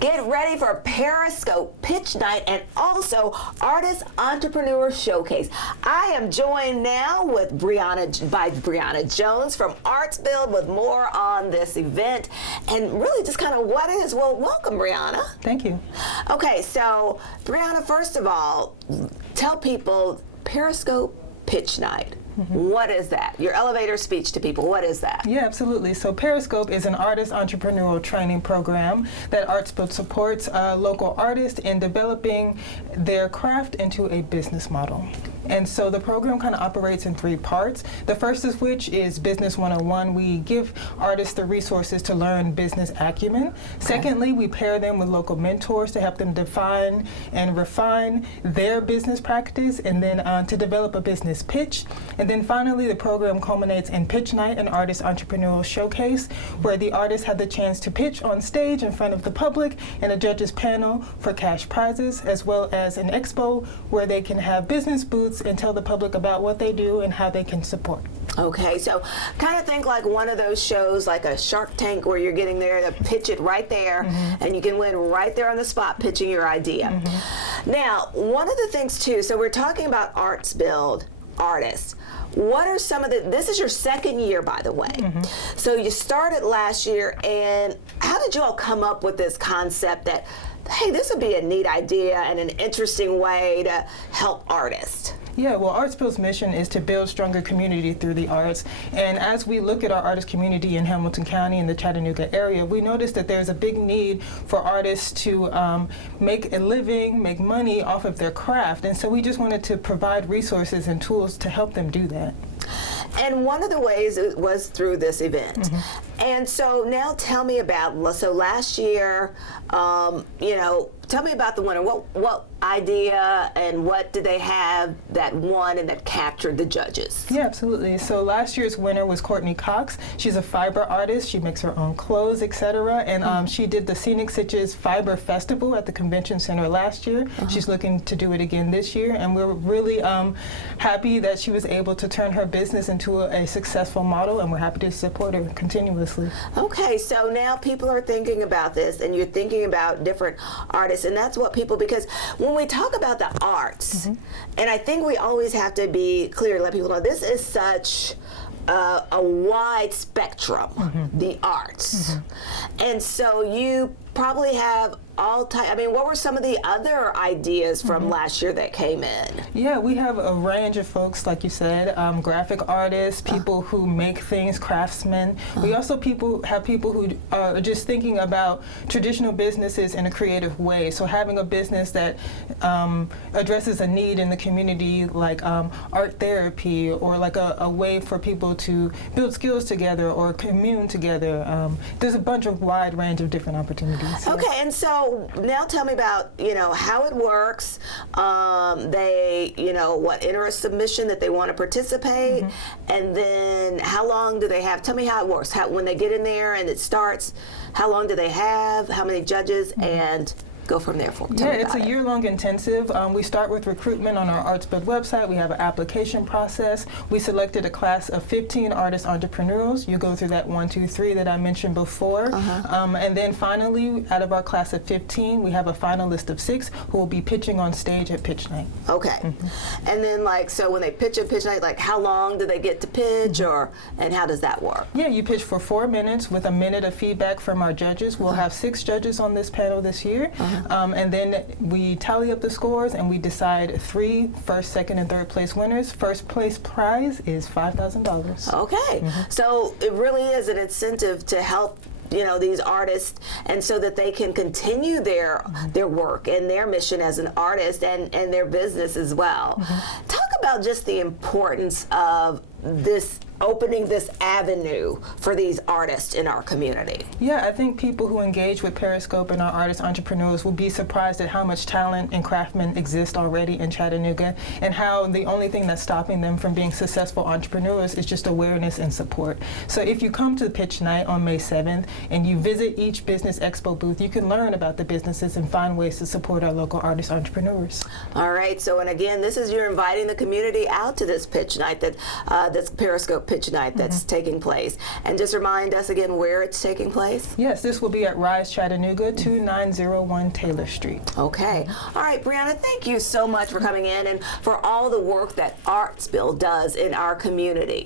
Get ready for Periscope Pitch Night and also Artist Entrepreneur Showcase. I am joined now with Brianna Jones from ArtsBuild with more on this event and really just kind of what is. Well, welcome, Brianna. Thank you. Okay, so Brianna, first of all, tell people Periscope Pitch Night. What is that? Your elevator speech to people, what is that? Yeah, absolutely. So Periscope is an artist entrepreneurial training program that ArtsBuild supports local artists in developing their craft into a business model. And so the program kind of operates in three parts. The first of which is Business 101. We give artists the resources to learn business acumen. Okay. Secondly, we pair them with local mentors to help them define and refine their business practice and then to develop a business pitch. And then finally, the program culminates in Pitch Night, an artist entrepreneurial showcase, where the artists have the chance to pitch on stage in front of the public and a judges panel for cash prizes, as well as an expo where they can have business booths and tell the public about what they do and how they can support. Okay, so kind of think like one of those shows like a Shark Tank where you're getting there to pitch it right there and you can win right there on the spot pitching your idea. Now, one of the things too, so we're talking about ArtsBuild artists. What are some of this is your second year, by the way. So you started last year, and how did you all come up with this concept that, hey, this would be a neat idea and an interesting way to help artists? Yeah, well, ArtsBuild's mission is to build stronger community through the arts. And as we look at our artist community in Hamilton County and the Chattanooga area, we notice that there's a big need for artists to make a living, make money off of their craft. And so we just wanted to provide resources and tools to help them do that. And one of the ways it was through this event. And so now tell me about, so last year, you know, tell me about the winner. What idea and what did they have that won and that captured the judges? Yeah, absolutely. So last year's winner was Courtney Cox. She's a fiber artist. She makes her own clothes, etc. And she did the Scenic Stitches Fiber Festival at the Convention Center last year. She's looking to do it again this year. And we're really happy that she was able to turn her business into a successful model, and we're happy to support her continuously. Okay, so now people are thinking about this, and you're thinking about different artists, and that's what people, because when we talk about the arts, and I think we always have to be clear to let people know this is such a wide spectrum, the arts. And so you probably have all type. I mean, what were some of the other ideas from last year that came in? Yeah, we have a range of folks, like you said, graphic artists, people who make things, craftsmen. We also have people who are just thinking about traditional businesses in a creative way. So having a business that addresses a need in the community, like art therapy, or like a way for people to build skills together or commune together. There's a bunch of wide range of different opportunities. Okay, and so now tell me about, you know, how it works. They, you know, enter a submission that they want to participate, and then how long do they have? Tell me how it works. When they get in there and it starts, how long do they have? How many judges? And go from there. Yeah, it's a year-long intensive. We start with recruitment on our ArtsBuild website. We have an application process. We selected a class of 15 artist entrepreneurs. You go through that 1, 2, 3 that I mentioned before. And then finally, out of our class of 15, we have a final list of 6 who will be pitching on stage at Pitch Night. Okay. And then, like, so when they pitch at Pitch Night, like, how long do they get to pitch, and how does that work? Yeah, you pitch for 4 minutes with a minute of feedback from our judges. We'll have 6 judges on this panel this year. And then we tally up the scores and we decide 3 first, second, and third place winners. First place prize is $5,000. Okay. So it really is an incentive to help, you know, these artists, and so that they can continue their work and their mission as an artist and their business as well. Talk about just the importance of this opening this avenue for these artists in our community. Yeah, I think people who engage with Periscope and our artist entrepreneurs will be surprised at how much talent and craftsmen exist already in Chattanooga, and how the only thing that's stopping them from being successful entrepreneurs is just awareness and support. So if you come to Pitch Night on May 7th and you visit each business expo booth, you can learn about the businesses and find ways to support our local artist entrepreneurs. All right, so and again, you're inviting the community out to this Pitch Night, that this Periscope pitch night that's taking place. And just remind us again where it's taking place. Yes, this will be at Rise Chattanooga, 2901 Taylor Street. Okay. All right, Brianna, thank you so much for coming in and for all the work that ArtsBuild does in our community.